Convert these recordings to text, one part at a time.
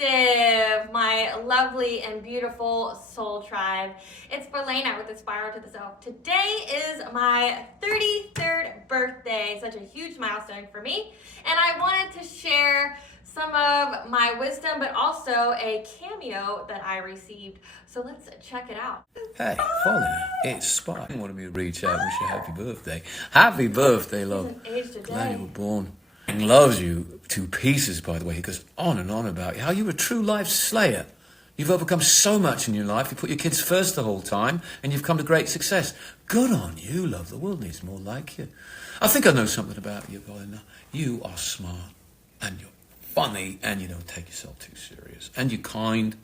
Collective, my lovely and beautiful soul tribe. It's Berlena with the Spiral to the Self. Today is my 33rd birthday, such a huge milestone for me, and I wanted to share some of my wisdom, but also a cameo that I received. So let's check it out. Hey, follow me. It's Spike. I wanted me to reach out and wish you a happy birthday. Happy birthday, love. Aged a Glad day. you were born. He loves you to pieces, by the way. He goes on and on about how you're a true life slayer. You've overcome so much in your life. You put your kids first the whole time, and you've come to great success. Good on you, love. The world needs more like you. I think I know something about you, Paulina. You are smart, and you're funny, and you don't take yourself too serious, and you're kind.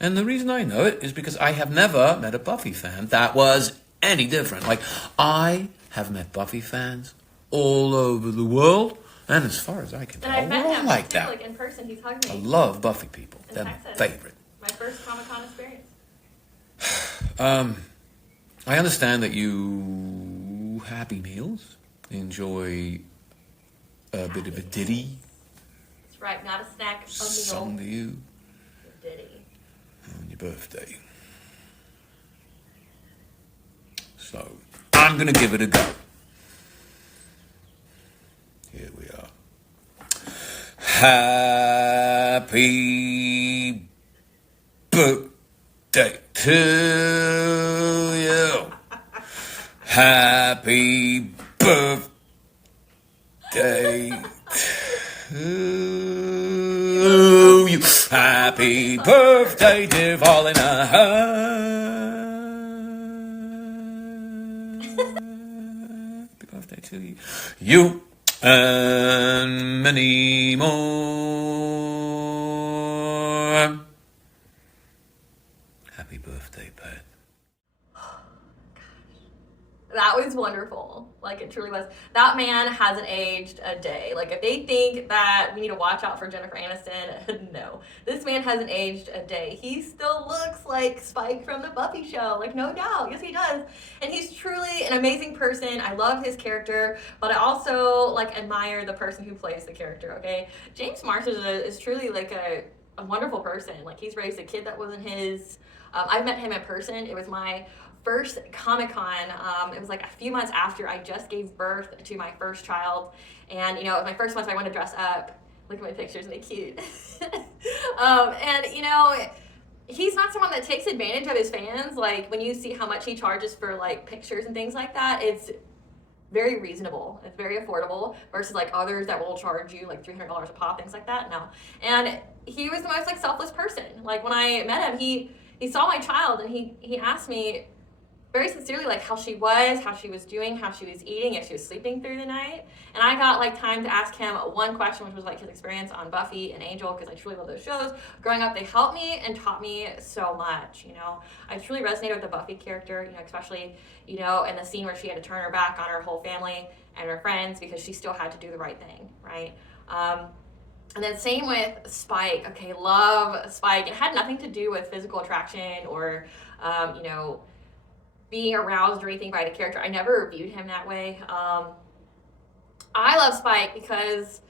And the reason I know it is because I have never met a Buffy fan that was any different. Like, I have met Buffy fans all over the world, and as far as I can And tell, I met we're all him like too, that. like in person. He's hugged I me. love Buffy people. In They're my Texas. favorite. My first Comic-Con experience. I understand that you happy meals, enjoy a bit of a ditty That's right, not a snack, a sung meal. to you Diddy. on your birthday. So, I'm going to give it a go. Here we are. Happy birthday to you. Happy birthday to you. Happy birthday, dear Paulina. Happy birthday to you. You and many more. Happy birthday, Pat. That was wonderful. Like, it truly was. That man hasn't aged a day. Like, if they think that we need to watch out for Jennifer Aniston, no. This man hasn't aged a day. He still looks like Spike from the Buffy show. Like, no doubt. Yes, he does. And he's truly an amazing person. I love his character, but I also, like, admire the person who plays the character, okay? James Marsters is truly, like, a wonderful person. Like, he's raised a kid that wasn't his. I met him in person. It was my first Comic-Con. It was like a few months after I just gave birth to my first child. And, you know, it was my first month, so I wanted to dress up. Look at my pictures, they're cute. And, you know, he's not someone that takes advantage of his fans. Like, when you see how much he charges for, like, pictures and things like that, it's very reasonable. It's very affordable versus, like, others that will charge you, like, $300 a pop, things like that. No. And he was the most, like, selfless person. Like, when I met him, he saw my child, and he asked me very sincerely, like, how she was doing, how she was eating, if she was sleeping through the night. And I got, like, time to ask him one question, which was, like, his experience on Buffy and Angel, because I truly love those shows. Growing up, they helped me and taught me so much, you know. I truly resonated with the Buffy character, you know, especially, you know, in the scene where she had to turn her back on her whole family and her friends because she still had to do the right thing, right? And then same with Spike. Okay, love Spike. It had nothing to do with physical attraction or, you know, being aroused or anything by the character. I never viewed him that way. I love Spike because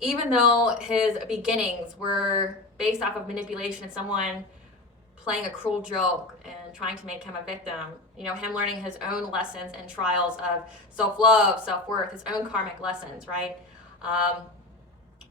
even though his beginnings were based off of manipulation and someone playing a cruel joke and trying to make him a victim, you know, him learning his own lessons and trials of self-love, self-worth, his own karmic lessons, right?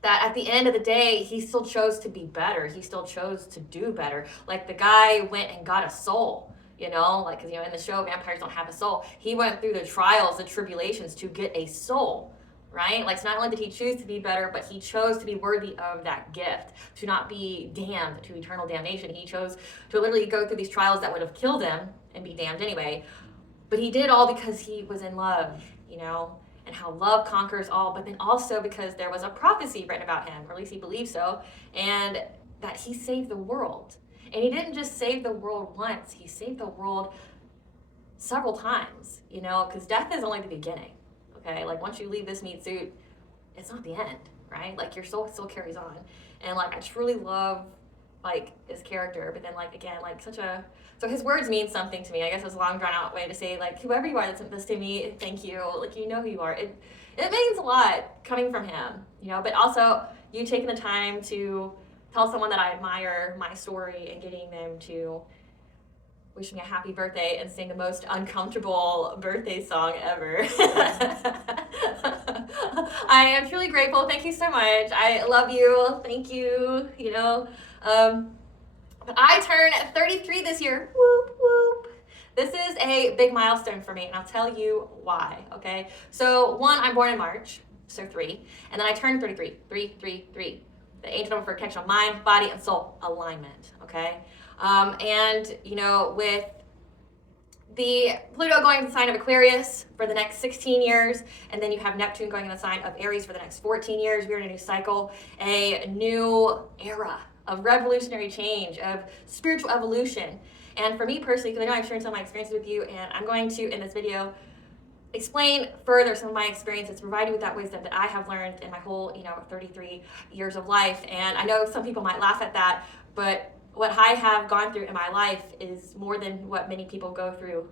That at the end of the day, he still chose to be better. He still chose to do better. Like, the guy went and got a soul. You know, like, because, you know, in the show, vampires don't have a soul. He went through the trials, the tribulations to get a soul, right? Like, so not only did he choose to be better, but he chose to be worthy of that gift, to not be damned to eternal damnation. He chose to literally go through these trials that would have killed him and be damned anyway. But he did it all because he was in love, you know, and how love conquers all, but then also because there was a prophecy written about him, or at least he believed so, and that he saved the world. And he didn't just save the world once, he saved the world several times, you know, because death is only the beginning, okay? Like, once you leave this meat suit, it's not the end, right? Like, your soul still carries on. And, like, I truly love, like, his character, but then, like, again, like, so his words mean something to me. I guess it's a long, drawn-out way to say, like, whoever you are that's this to me, thank you. Like, you know who you are. It means a lot coming from him, you know, but also you taking the time to tell someone that I admire my story and getting them to wish me a happy birthday and sing the most uncomfortable birthday song ever. I am truly grateful. Thank you so much. I love you. Thank you. But I turn 33 this year. Whoop, whoop. This is a big milestone for me, and I'll tell you why, okay? So, one, I'm born in March, so 3. And then I turned 33. 3, 3, 3. The ancient number for connection of mind, body, and soul alignment, okay? With the Pluto going in the sign of Aquarius for the next 16 years, and then you have Neptune going in the sign of Aries for the next 14 years, we're in a new cycle, a new era of revolutionary change, of spiritual evolution. And for me personally, because I know I've shared some of my experiences with you, and I'm going to, in this video, explain further some of my experiences, provide you with that wisdom that I have learned in my whole, 33 years of life. And I know some people might laugh at that, but what I have gone through in my life is more than what many people go through,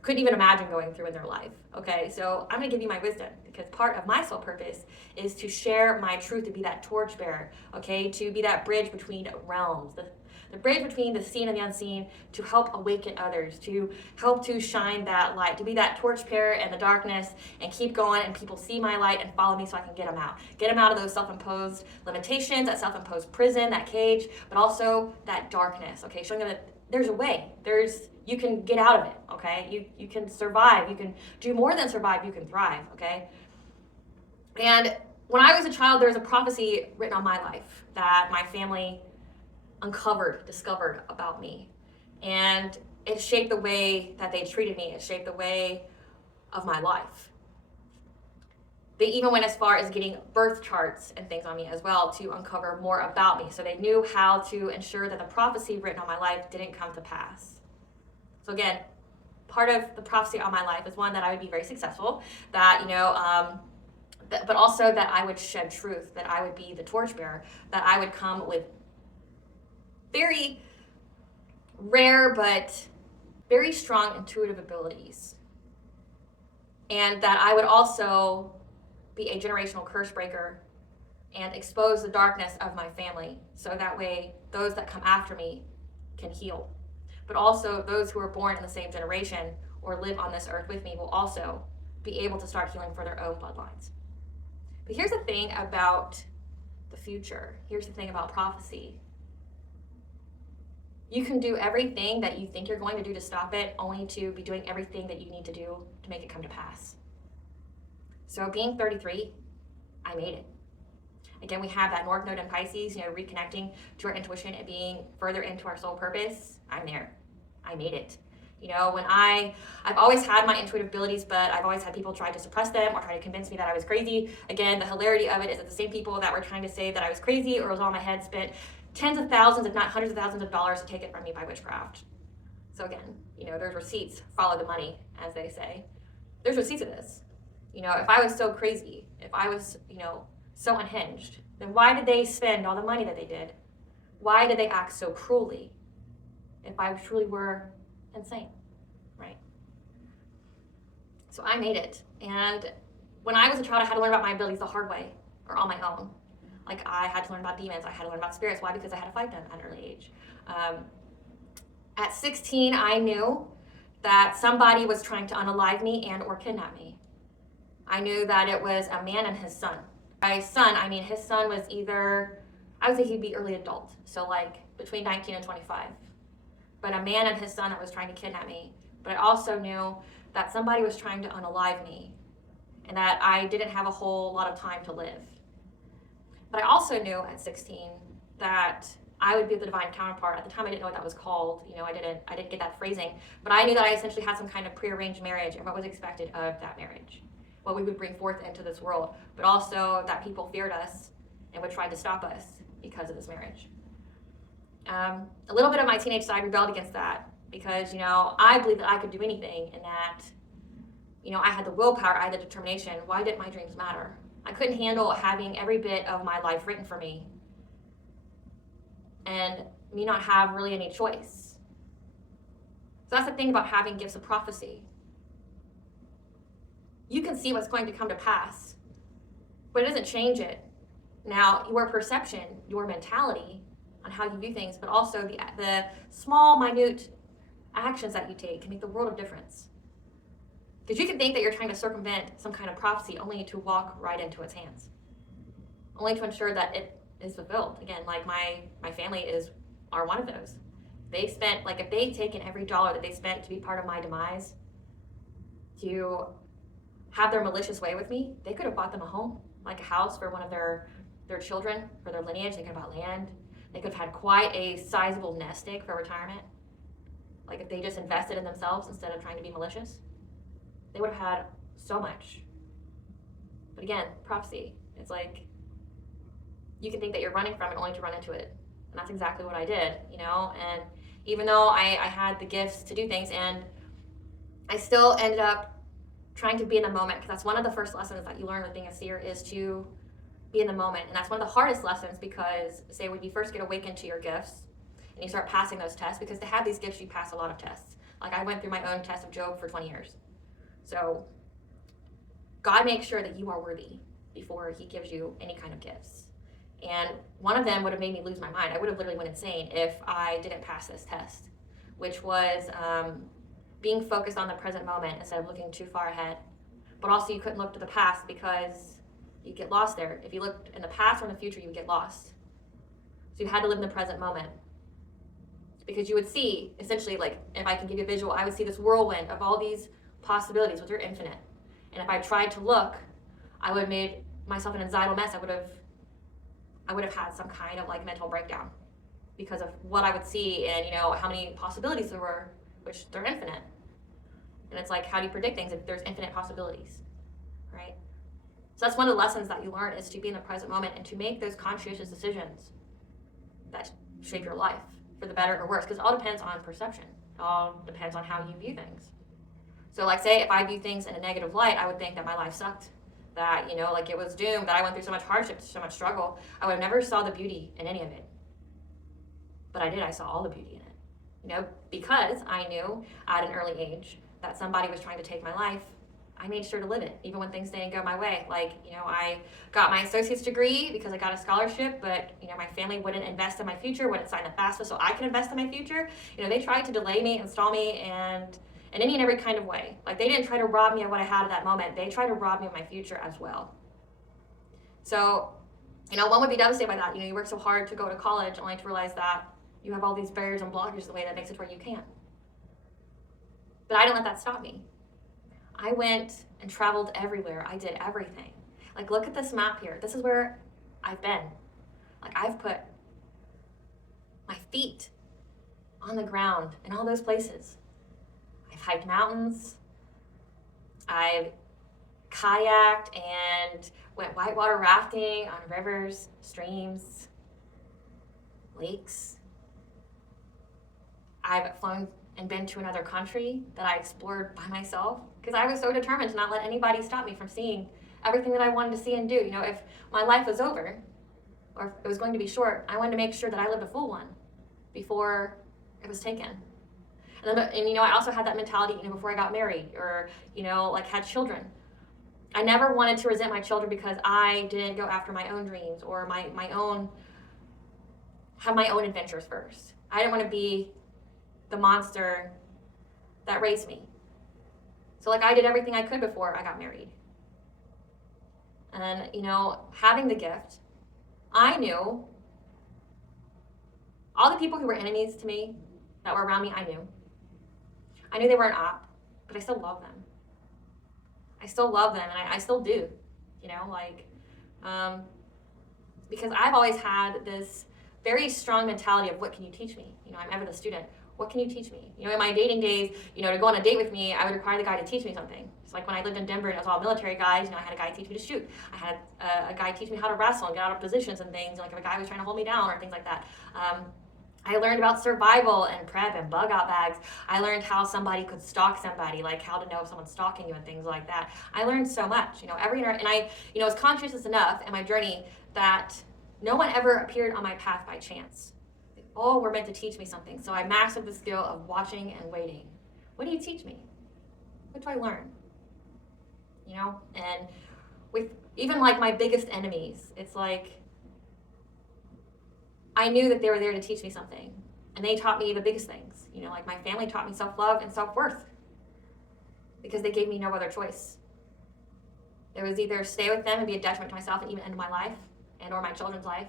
couldn't even imagine going through in their life, okay? So I'm gonna give you my wisdom, because part of my soul purpose is to share my truth, to be that torchbearer, okay? To be that bridge between realms, the bridge between the seen and the unseen, to help awaken others, to help to shine that light, to be that torchbearer in the darkness and keep going, and people see my light and follow me so I can get them out of those self-imposed limitations, that self-imposed prison, that cage, but also that darkness, okay? Showing them that there's a way, you can get out of it, okay? You can survive, you can do more than survive, you can thrive, okay? And when I was a child, there was a prophecy written on my life that my family discovered about me. And it shaped the way that they treated me. It shaped the way of my life. They even went as far as getting birth charts and things on me as well to uncover more about me. So they knew how to ensure that the prophecy written on my life didn't come to pass. So again, part of the prophecy on my life is one, that I would be very successful, that, but also that I would shed truth, that I would be the torchbearer, that I would come with very rare but very strong intuitive abilities, and that I would also be a generational curse breaker and expose the darkness of my family, so that way those that come after me can heal. But also those who are born in the same generation or live on this earth with me will also be able to start healing for their own bloodlines. But here's the thing about the future. Here's the thing about prophecy. You can do everything that you think you're going to do to stop it, only to be doing everything that you need to do to make it come to pass. So being 33, I made it. Again, we have that North Node in Pisces, reconnecting to our intuition and being further into our soul purpose. I'm there. I made it. I've always had my intuitive abilities, but I've always had people try to suppress them or try to convince me that I was crazy. Again, the hilarity of it is that the same people that were trying to say that I was crazy or was on my head spent tens of thousands, if not hundreds of thousands of dollars to take it from me by witchcraft. So again, there's receipts, follow the money, as they say. There's receipts of this. If I was so crazy, if I was, so unhinged, then why did they spend all the money that they did? Why did they act so cruelly if I truly were insane, right? So I made it. And when I was a child, I had to learn about my abilities the hard way or on my own. Like, I had to learn about demons. I had to learn about spirits. Why? Because I had to fight them at an early age. At 16, I knew that somebody was trying to unalive me and or kidnap me. I knew that it was a man and his son. By son, I mean his son was either, I would say he'd be early adult, so like between 19 and 25. But a man and his son that was trying to kidnap me. But I also knew that somebody was trying to unalive me and that I didn't have a whole lot of time to live. But I also knew at 16 that I would be the divine counterpart. At the time, I didn't know what that was called. I didn't get that phrasing. But I knew that I essentially had some kind of prearranged marriage and what was expected of that marriage, what we would bring forth into this world, but also that people feared us and would try to stop us because of this marriage. A little bit of my teenage side rebelled against that because, I believed that I could do anything and that, I had the willpower, I had the determination. Why didn't my dreams matter? I couldn't handle having every bit of my life written for me and me not have really any choice. So that's the thing about having gifts of prophecy. You can see what's going to come to pass, but it doesn't change it. Now, your perception, your mentality on how you view things, but also the small, minute actions that you take can make the world of difference. Because you can think that you're trying to circumvent some kind of prophecy only to walk right into its hands, only to ensure that it is fulfilled. Again, like my family are one of those. They spent, like, if they'd taken every dollar that they spent to be part of my demise, to have their malicious way with me, they could have bought them a home, like a house for one of their children, for their lineage. They could have bought land. They could have had quite a sizable nest egg for retirement. Like, if they just invested in themselves instead of trying to be malicious, they would have had so much. But again, prophecy. It's like, you can think that you're running from it only to run into it. And that's exactly what I did, And even though I had the gifts to do things, and I still ended up trying to be in the moment, because that's one of the first lessons that you learn with being a seer, is to be in the moment. And that's one of the hardest lessons, because, say, when you first get awakened to your gifts and you start passing those tests, because to have these gifts, you pass a lot of tests. Like, I went through my own test of Job for 20 years. So God makes sure that you are worthy before he gives you any kind of gifts. And one of them would have made me lose my mind. I would have literally went insane if I didn't pass this test, which was being focused on the present moment instead of looking too far ahead. But also, you couldn't look to the past because you'd get lost there. If you looked in the past or in the future, you would get lost. So you had to live in the present moment. Because you would see, essentially, like, if I can give you a visual, I would see this whirlwind of all these possibilities, which are infinite. And if I tried to look, I would have made myself an anxiety mess. I would have had some kind of, like, mental breakdown because of what I would see and, how many possibilities there were, which they're infinite. And it's like, how do you predict things if there's infinite possibilities, right? So that's one of the lessons that you learn, is to be in the present moment and to make those conscientious decisions that shape your life for the better or worse, because it all depends on perception. It all depends on how you view things. So, like, say if I view things in a negative light, I would think that my life sucked, that, like, it was doomed, that I went through so much hardship, so much struggle. I would have never saw the beauty in any of it. But I did. I saw all the beauty in it, because I knew at an early age that somebody was trying to take my life. I made sure to live it, even when things didn't go my way. Like, I got my associate's degree because I got a scholarship, but, my family wouldn't invest in my future, wouldn't sign the FAFSA so I could invest in my future. They tried to delay me and stall me and in any and every kind of way. Like, they didn't try to rob me of what I had at that moment. They tried to rob me of my future as well. So, one would be devastated by that. You work so hard to go to college only to realize that you have all these barriers and blockers in the way that makes it where you can't. But I didn't let that stop me. I went and traveled everywhere. I did everything. Like, look at this map here. This is where I've been. Like, I've put my feet on the ground in all those places. I've hiked mountains. I've kayaked and went whitewater rafting on rivers, streams, lakes. I've flown and been to another country that I explored by myself, because I was so determined to not let anybody stop me from seeing everything that I wanted to see and do. If my life was over, or if it was going to be short, I wanted to make sure that I lived a full one before it was taken. And I also had that mentality, before I got married or, like, had children. I never wanted to resent my children because I didn't go after my own dreams or have my own adventures first. I didn't want to be the monster that raised me. So, like, I did everything I could before I got married. And then, having the gift, I knew all the people who were enemies to me, that were around me, I knew they weren't up, but I still love them. I still love them, and I still do, because I've always had this very strong mentality of, what can you teach me? I'm ever the student. What can you teach me? In my dating days, to go on a date with me, I would require the guy to teach me something. It's like when I lived in Denver and it was all military guys, I had a guy teach me to shoot. I had a guy teach me how to wrestle and get out of positions and things, like if a guy was trying to hold me down or things like that. I learned about survival and prep and bug out bags. I learned how somebody could stalk somebody, like how to know if someone's stalking you and things like that. I learned so much, and I, was conscious enough in my journey that no one ever appeared on my path by chance. They all were meant to teach me something. So I mastered the skill of watching and waiting. What do you teach me? What do I learn? And with even like my biggest enemies, it's like I knew that they were there to teach me something. And they taught me the biggest things. You know, like my family taught me self-love and self-worth because they gave me no other choice. It was either stay with them and be a detriment to myself and even end my life and or my children's life,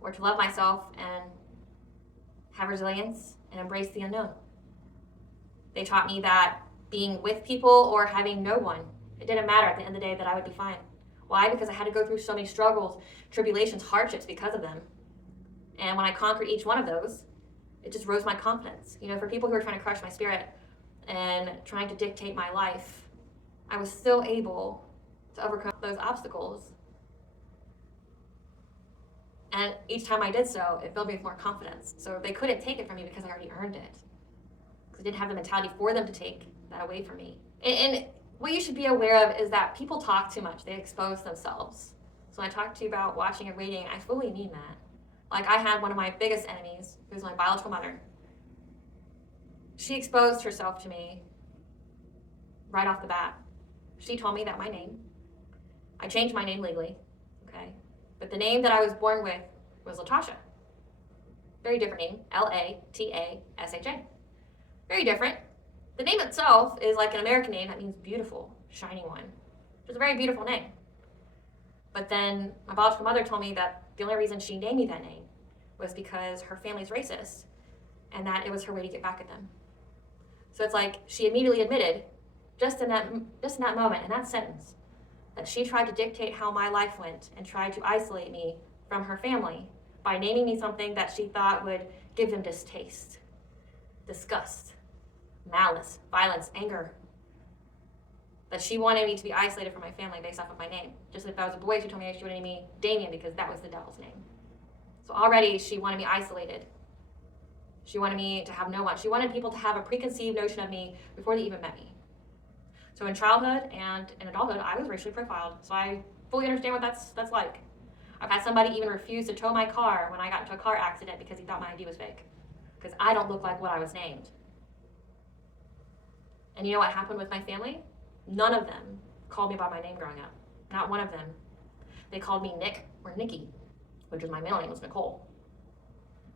or to love myself and have resilience and embrace the unknown. They taught me that being with people or having no one, it didn't matter at the end of the day, that I would be fine. Why? Because I had to go through so many struggles, tribulations, hardships because of them. And when I conquered each one of those, it just rose my confidence. You know, for people who are trying to crush my spirit and trying to dictate my life, I was still able to overcome those obstacles. And each time I did so, it filled me with more confidence. So they couldn't take it from me because I already earned it. Because I didn't have the mentality for them to take that away from me. And what you should be aware of is that people talk too much. They expose themselves. So when I talk to you about watching and reading, I fully mean that. Like, I had one of my biggest enemies, who's my biological mother. She exposed herself to me right off the bat. She told me that my name, I changed my name legally, okay? But the name that I was born with was Latasha. Very different name, Latasha. Very different. The name itself is like an American name that means beautiful, shiny one. It's a very beautiful name. But then my biological mother told me that the only reason she named me that name was because her family's racist and that it was her way to get back at them. So it's like she immediately admitted, just in that moment, in that sentence, that she tried to dictate how my life went and tried to isolate me from her family by naming me something that she thought would give them distaste, disgust, malice, violence, anger. That she wanted me to be isolated from my family based off of my name. Just if I was a boy, she told me she would name me Damien because that was the devil's name. So already she wanted me isolated. She wanted me to have no one. She wanted people to have a preconceived notion of me before they even met me. So in childhood and in adulthood, I was racially profiled. So I fully understand what that's like. I've had somebody even refuse to tow my car when I got into a car accident because he thought my ID was fake. Because I don't look like what I was named. And you know what happened with my family? None of them called me by my name growing up. Not one of them. They called me Nick or Nikki, which was my middle name, was Nicole.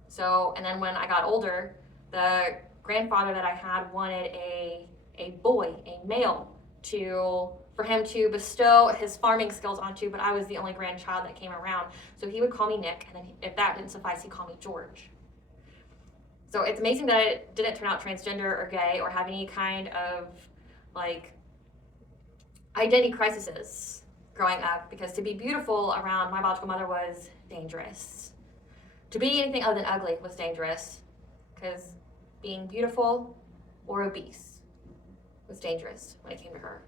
So, and then when I got older, the grandfather that I had wanted a boy, a male, for him to bestow his farming skills onto, but I was the only grandchild that came around. So he would call me Nick, and then if that didn't suffice, he'd call me George. So it's amazing that it didn't turn out transgender or gay or have any kind of, like, identity crises growing up, because to be beautiful around my biological mother was dangerous. To be anything other than ugly was dangerous, because being beautiful or obese was dangerous when it came to her.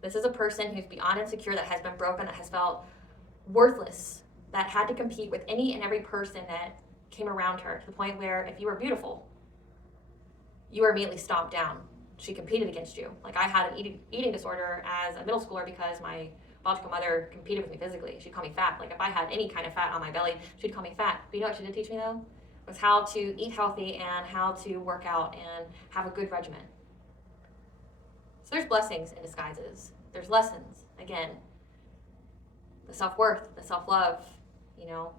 This is a person who's beyond insecure, that has been broken, that has felt worthless, that had to compete with any and every person that came around her, to the point where if you were beautiful, you were immediately stomped down. She competed against you. Like, I had an eating disorder as a middle schooler because my biological mother competed with me physically. She'd call me fat. Like, if I had any kind of fat on my belly, she'd call me fat. But you know what she did teach me, though? Was how to eat healthy and how to work out and have a good regimen. So there's blessings in disguises. There's lessons. Again, the self-worth, the self-love, you know.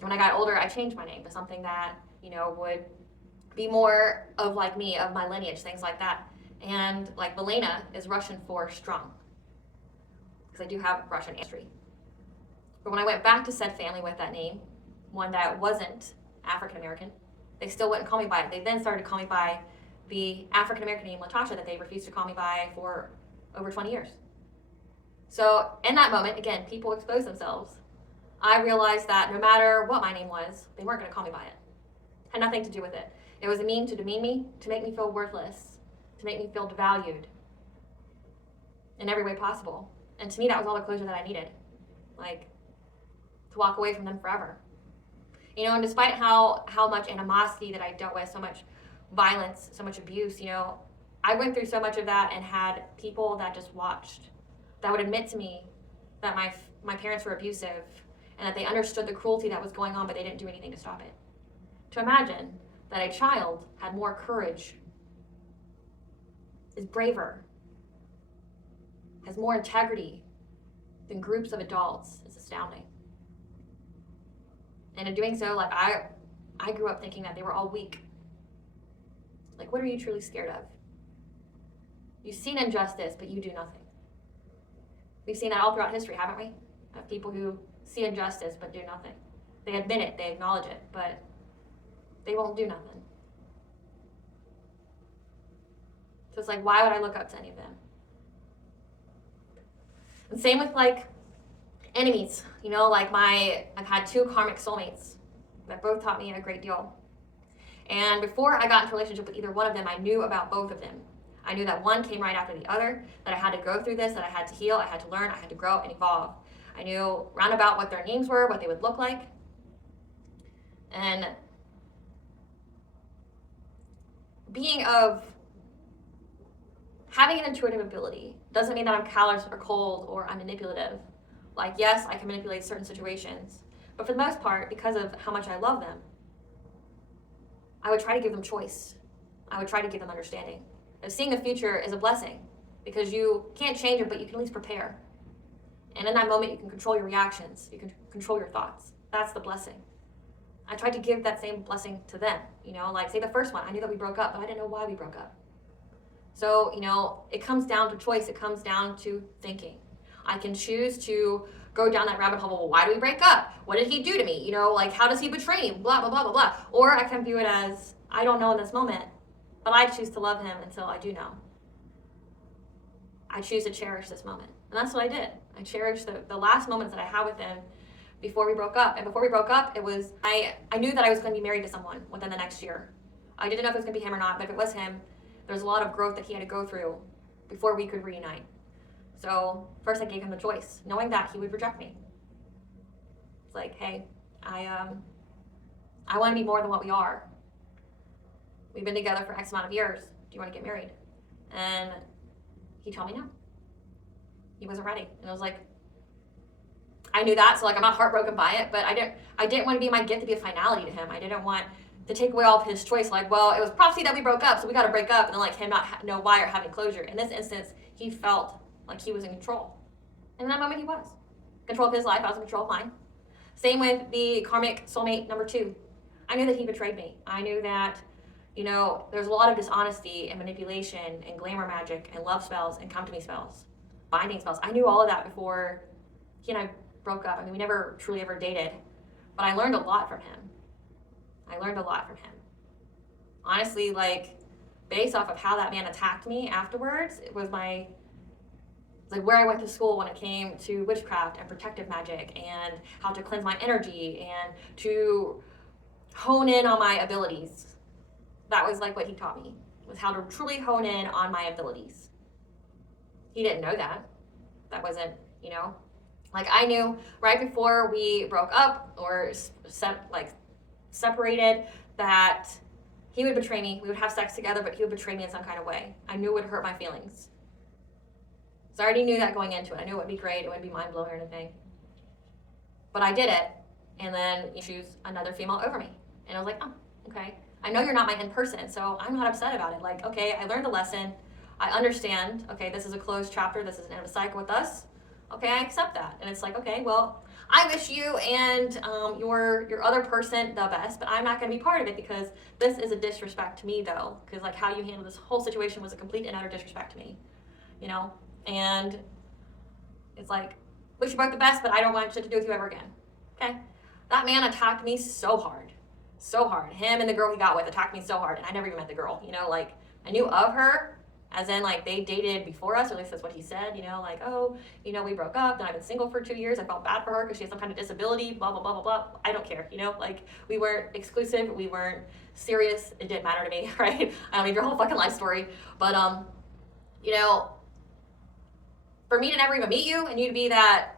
When I got older, I changed my name to something that, you know, would be more of like me, of my lineage, things like that. And like Milena is Russian for strong, because I do have Russian ancestry. But when I went back to said family with that name, one that wasn't African American, they still wouldn't call me by it. They then started to call me by the African American name Latasha that they refused to call me by for over 20 years. So in that moment, again, people expose themselves. I realized that no matter what my name was, they weren't going to call me by it. Had nothing to do with it. It was a mean to demean me, to make me feel worthless, to make me feel devalued in every way possible. And to me, that was all the closure that I needed. Like, to walk away from them forever. You know, and despite how much animosity that I dealt with, so much violence, so much abuse, you know, I went through so much of that and had people that just watched, that would admit to me that my parents were abusive and that they understood the cruelty that was going on, but they didn't do anything to stop it. To imagine that a child had more courage, is braver, has more integrity than groups of adults is astounding. And in doing so, like I grew up thinking that they were all weak. Like, what are you truly scared of? You've seen injustice, but you do nothing. We've seen that all throughout history, haven't we? Of people who see injustice but do nothing. They admit it, they acknowledge it, but they won't do nothing. So it's like, why would I look up to any of them? And same with like enemies. You know, like I've had 2 karmic soulmates that both taught me a great deal. And before I got into a relationship with either one of them, I knew about both of them. I knew that one came right after the other, that I had to go through this, that I had to heal, I had to learn, I had to grow and evolve. I knew roundabout what their names were, what they would look like. And having an intuitive ability doesn't mean that I'm callous or cold or I'm manipulative. Like, yes, I can manipulate certain situations, but for the most part, because of how much I love them, I would try to give them choice. I would try to give them understanding. If seeing the future is a blessing, because you can't change it, but you can at least prepare. And in that moment, you can control your reactions. You can control your thoughts. That's the blessing. I tried to give that same blessing to them. You know, like say the first one, I knew that we broke up, but I didn't know why we broke up. So, you know, it comes down to choice. It comes down to thinking. I can choose to go down that rabbit hole. Well, why do we break up? What did he do to me? You know, like how does he betray me? Blah, blah, blah, blah, blah. Or I can view it as, I don't know in this moment, but I choose to love him until I do know. I choose to cherish this moment. And that's what I did. I cherished the last moments that I had with him before we broke up. And before we broke up, it was, I knew that I was going to be married to someone within the next year. I didn't know if it was going to be him or not, but if it was him, there's a lot of growth that he had to go through before we could reunite. So first I gave him the choice, knowing that he would reject me. It's like, hey, I want to be more than what we are. We've been together for X amount of years. Do you want to get married? And he told me no. He wasn't ready. And I was like, I knew that, so like I'm not heartbroken by it, but I didn't want to be my gift to be a finality to him. I didn't want to take away all of his choice. Like, well, it was prophecy that we broke up, so we got to break up, and then like him not know why or having closure. In this instance, he felt like he was in control. And in that moment, he was. Control of his life, I was in control of mine. Same with the karmic soulmate number 2. I knew that he betrayed me. I knew that, you know, there's a lot of dishonesty and manipulation and glamour magic and love spells and come to me spells, binding spells. I knew all of that before he and I broke up. I mean, we never truly ever dated, but I learned a lot from him. Honestly, like, based off of how that man attacked me afterwards, it was like where I went to school when it came to witchcraft and protective magic and how to cleanse my energy and to hone in on my abilities. That was like what he taught me, was how to truly hone in on my abilities. He didn't know that. That wasn't, you know, like I knew right before we broke up or separated that he would betray me. We would have sex together, but he would betray me in some kind of way. I knew it would hurt my feelings. So I already knew that going into it. I knew it would be great. It wouldn't be mind-blowing or anything. But I did it, and then you choose another female over me. And I was like, oh, okay. I know you're not my in person, so I'm not upset about it. Like, okay, I learned a lesson. I understand. Okay, this is a closed chapter. This is an end of a cycle with us. Okay, I accept that. And it's like, okay, well, I wish you and your other person the best, but I'm not going to be part of it because this is a disrespect to me, though. Because like how you handled this whole situation was a complete and utter disrespect to me, you know. And it's like, wish you both the best, but I don't want shit to do with you ever again. Okay, that man attacked me so hard. Him and the girl he got with attacked me so hard, and I never even met the girl. You know, like I knew of her. As in, like, they dated before us, or at least that's what he said, you know, like, oh, you know, we broke up, then I've been single for 2 years, I felt bad for her because she has some kind of disability, blah, blah, blah, blah, blah. I don't care, you know, like, we weren't exclusive, we weren't serious, it didn't matter to me, right? I don't need your whole fucking life story, but, you know, for me to never even meet you, and you to be that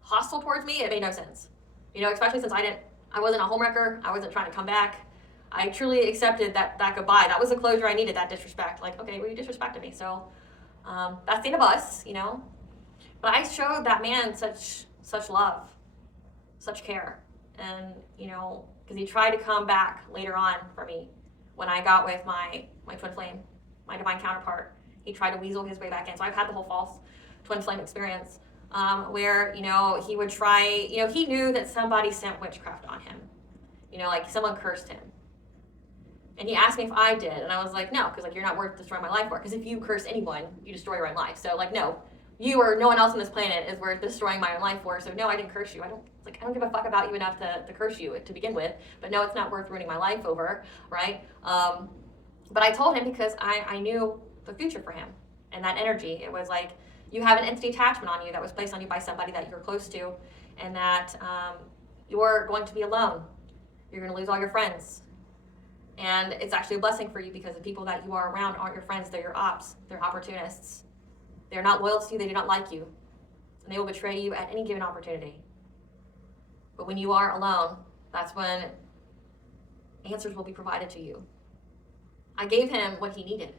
hostile towards me, it made no sense. You know, especially since I wasn't a homewrecker, I wasn't trying to come back. I truly accepted that goodbye. That was the closure I needed, that disrespect. Like, okay, well, you disrespected me, so that's the end of us, you know? But I showed that man such love, such care. And, you know, because he tried to come back later on for me when I got with my twin flame, my divine counterpart. He tried to weasel his way back in. So I've had the whole false twin flame experience. where, he would try, he knew that somebody sent witchcraft on him. Like someone cursed him. And he asked me if I did, and I was like, no, because like you're not worth destroying my life for. Because if you curse anyone, you destroy your own life. So like, no, you or no one else on this planet is worth destroying my own life for. So no, I didn't curse you. I don't give a fuck about you enough to curse you to begin with. But no, it's not worth ruining my life over, right? But I told him because I knew the future for him and that energy. It was like you have an entity attachment on you that was placed on you by somebody that you're close to, and that you're going to be alone. You're going to lose all your friends. And it's actually a blessing for you because the people that you are around aren't your friends, they're your ops, they're opportunists. They're not loyal to you, they do not like you. And they will betray you at any given opportunity. But when you are alone, that's when answers will be provided to you. I gave him what he needed,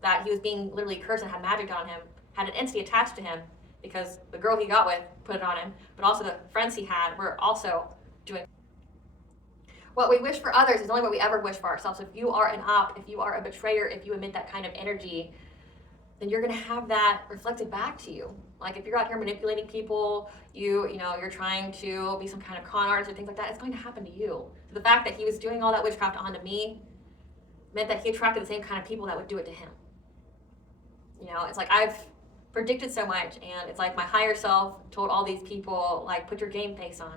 that he was being literally cursed and had magic on him, had an entity attached to him because the girl he got with put it on him, but also the friends he had were also doing. What we wish for others is only what we ever wish for ourselves. If you are an op, if you are a betrayer, if you emit that kind of energy, then you're going to have that reflected back to you. Like if you're out here manipulating people, you're trying to be some kind of con artist or things like that, it's going to happen to you. So the fact that he was doing all that witchcraft onto me meant that he attracted the same kind of people that would do it to him. It's like I've predicted so much, and it's like my higher self told all these people, like, put your game face on.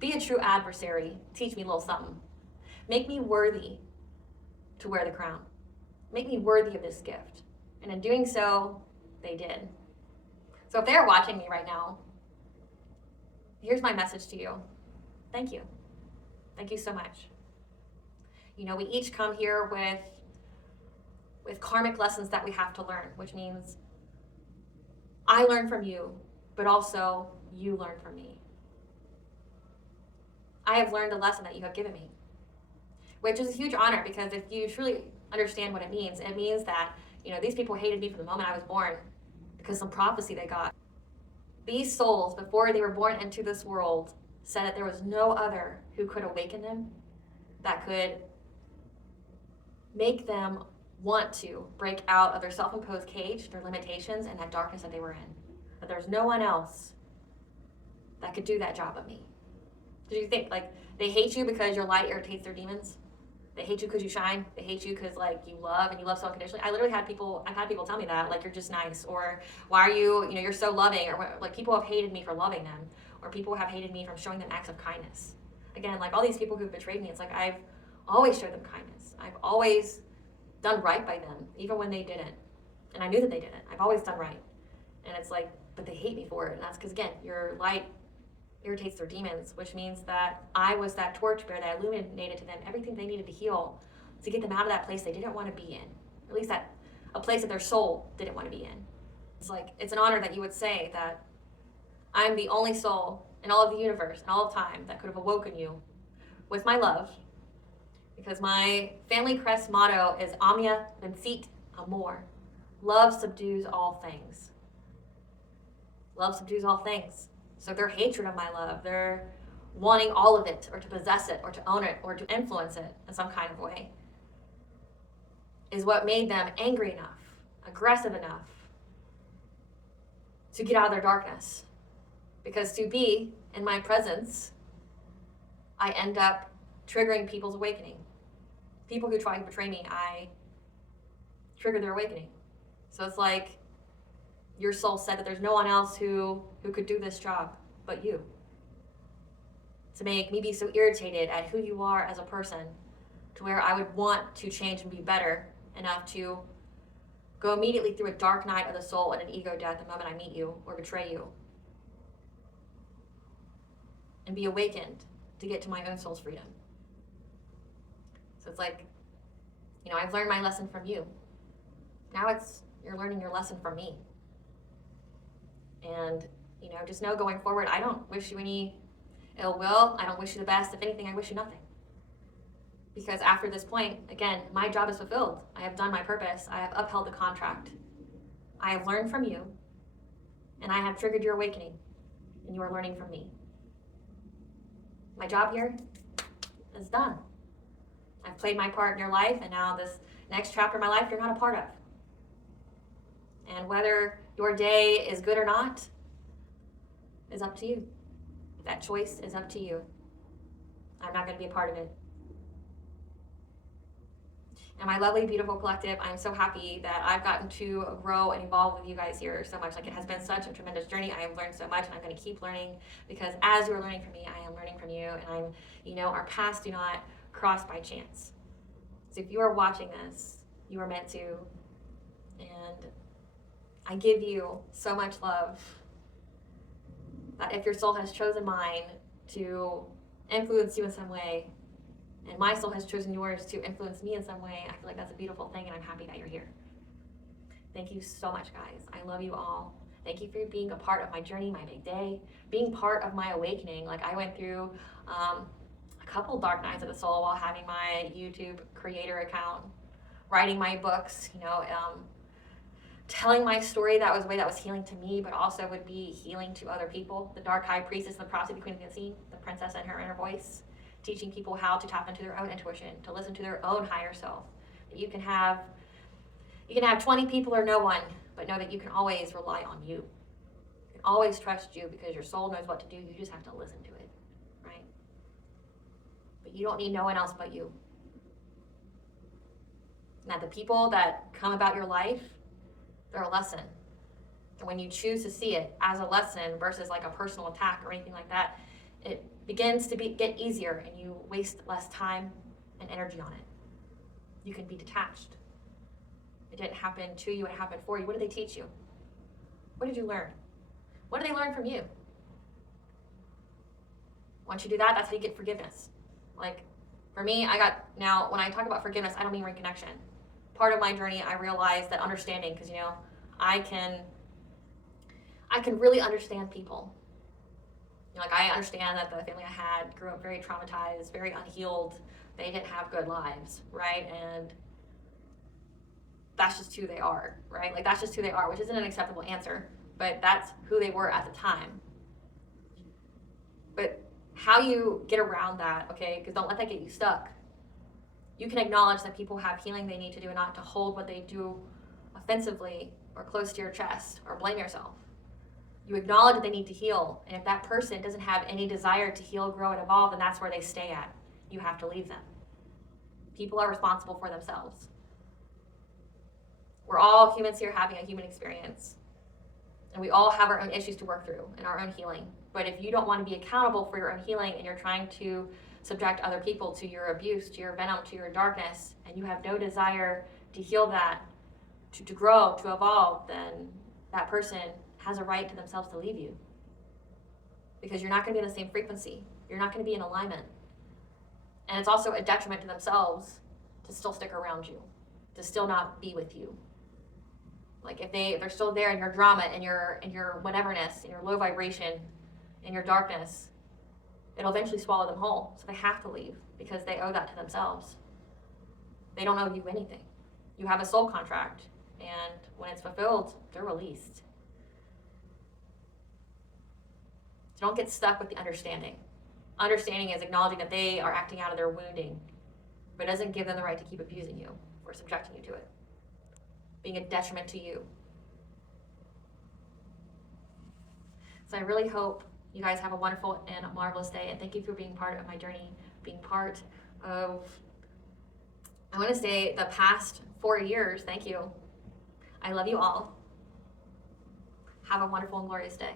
Be a true adversary. Teach me a little something. Make me worthy to wear the crown. Make me worthy of this gift. And in doing so, they did. So if they're watching me right now, here's my message to you. Thank you. Thank you so much. We each come here with karmic lessons that we have to learn, which means I learn from you, but also you learn from me. I have learned a lesson that you have given me, which is a huge honor because if you truly understand what it means that, these people hated me from the moment I was born because some prophecy they got. These souls, before they were born into this world, said that there was no other who could awaken them, that could make them want to break out of their self-imposed cage, their limitations, and that darkness that they were in. That there's no one else that could do that job but me. Did you think, like, they hate you because your light irritates their demons? They hate you because you shine? They hate you because, like, you love and you love so unconditionally? I've had people tell me that, like, you're just nice, or why are you, you're so loving, or, like, people have hated me for loving them, or people have hated me from showing them acts of kindness. Again, like, all these people who've betrayed me, it's like I've always showed them kindness. I've always done right by them, even when they didn't. And I knew that they didn't. I've always done right. And it's like, but they hate me for it. And that's because, again, your light irritates their demons, which means that I was that torchbearer that illuminated to them everything they needed to heal to get them out of that place they didn't want to be in. At least a place that their soul didn't want to be in. It's like, it's an honor that you would say that I'm the only soul in all of the universe and all of time that could have awoken you with my love, because my family crest motto is Omnia Vincit Amor. Love subdues all things. Love subdues all things. So their hatred of my love, their wanting all of it, or to possess it, or to own it, or to influence it in some kind of way, is what made them angry enough, aggressive enough to get out of their darkness. Because to be in my presence, I end up triggering people's awakening. People who try to betray me, I trigger their awakening. So it's like your soul said that there's no one else who could do this job but you. To make me be so irritated at who you are as a person, to where I would want to change and be better enough to go immediately through a dark night of the soul and an ego death the moment I meet you or betray you. And be awakened to get to my own soul's freedom. So it's like, I've learned my lesson from you. Now you're learning your lesson from me. And, just know going forward, I don't wish you any ill will. I don't wish you the best. If anything, I wish you nothing. Because after this point, again, my job is fulfilled. I have done my purpose. I have upheld the contract. I have learned from you. And I have triggered your awakening. And you are learning from me. My job here is done. I've played my part in your life, and now this next chapter of my life you're not a part of. And whether Your day is good or not is up to you. That choice is up to you. I'm not going to be a part of it. And my lovely, beautiful collective, I'm so happy that I've gotten to grow and evolve with you guys here so much. Like, it has been such a tremendous journey. I have learned so much, and I'm going to keep learning, because as you're learning from me, I am learning from you. And our paths do not cross by chance. So if you are watching this, you are meant to. And I give you so much love that if your soul has chosen mine to influence you in some way, and my soul has chosen yours to influence me in some way, I feel like that's a beautiful thing, and I'm happy that you're here. Thank you so much, guys. I love you all. Thank you for being a part of my journey, my big day, being part of my awakening. Like, I went through a couple dark nights of the soul while having my YouTube creator account, writing my books, telling my story. That was a way that was healing to me, but also would be healing to other people. The dark high priestess and the prostitute between the unseen, the princess and her inner voice, teaching people how to tap into their own intuition, to listen to their own higher self. You can have 20 people or no one, but know that you can always rely on you. You can always trust you, because your soul knows what to do. You just have to listen to it, right? But you don't need no one else but you. Now, the people that come about your life, they're a lesson. And when you choose to see it as a lesson versus like a personal attack or anything like that, it begins to get easier, and you waste less time and energy on it. You can be detached. It didn't happen to you, it happened for you. What did they teach you? What did you learn? What did they learn from you? Once you do that, that's how you get forgiveness. Like, for me, now when I talk about forgiveness, I don't mean reconnection. Part of my journey, I realized that understanding, because I can really understand people. Like, I understand that the family I had grew up very traumatized, very unhealed. They didn't have good lives, right? And that's just who they are, right? Like, that's just who they are, which isn't an acceptable answer, but that's who they were at the time. But how you get around that, okay, because don't let that get you stuck. You can acknowledge that people have healing they need to do, and not to hold what they do offensively or close to your chest or blame yourself. You acknowledge that they need to heal, and if that person doesn't have any desire to heal, grow, and evolve, then that's where they stay at. You have to leave them. People are responsible for themselves. We're all humans here having a human experience, and we all have our own issues to work through and our own healing. But if you don't want to be accountable for your own healing, and you're trying to subject other people to your abuse, to your venom, to your darkness, and you have no desire to heal that, to grow, to evolve, then that person has a right to themselves to leave you, because you're not going to be in the same frequency. You're not going to be in alignment. And it's also a detriment to themselves to still stick around you, to still not be with you. Like, if they're still there in your drama, in your whateverness, in your low vibration, in your darkness, it'll eventually swallow them whole. So they have to leave, because they owe that to themselves. They don't owe you anything. You have a soul contract, and when it's fulfilled, they're released. So don't get stuck with the understanding. Understanding is acknowledging that they are acting out of their wounding, but it doesn't give them the right to keep abusing you or subjecting you to it, being a detriment to you. So I really hope you guys have a wonderful and marvelous day, and thank you for being part of my journey, being part of, I want to say, the past 4 years. Thank you. I love you all. Have a wonderful and glorious day.